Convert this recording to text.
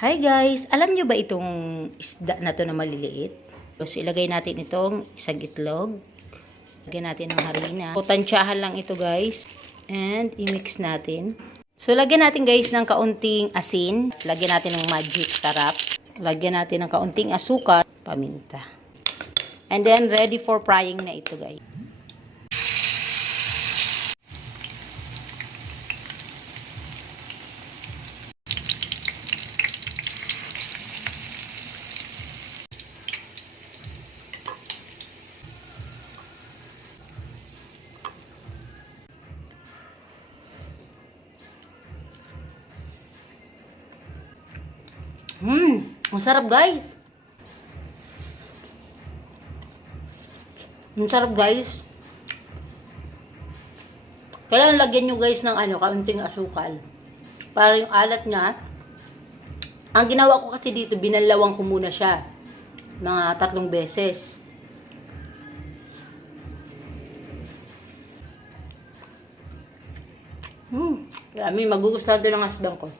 Hi guys! Alam nyo ba itong isda na to na maliliit? So, ilagay natin itong isang itlog. Lagyan natin ng harina. So, tansyahan lang ito guys. And, i-mix natin. So, lagyan natin guys ng kaunting asin. Lagyan natin ng magic sarap. Lagyan natin ng kaunting asukal. Paminta. And then, ready for frying na ito guys. Ang sarap guys. Ang sarap guys. Kailangan lagyan nyo guys ng kaunting asukal. Para yung alat niya. Ang ginawa ko kasi dito, binalawang ko muna siya. Mga 3 beses. Kaya may magugustuhan ito ng husband ko.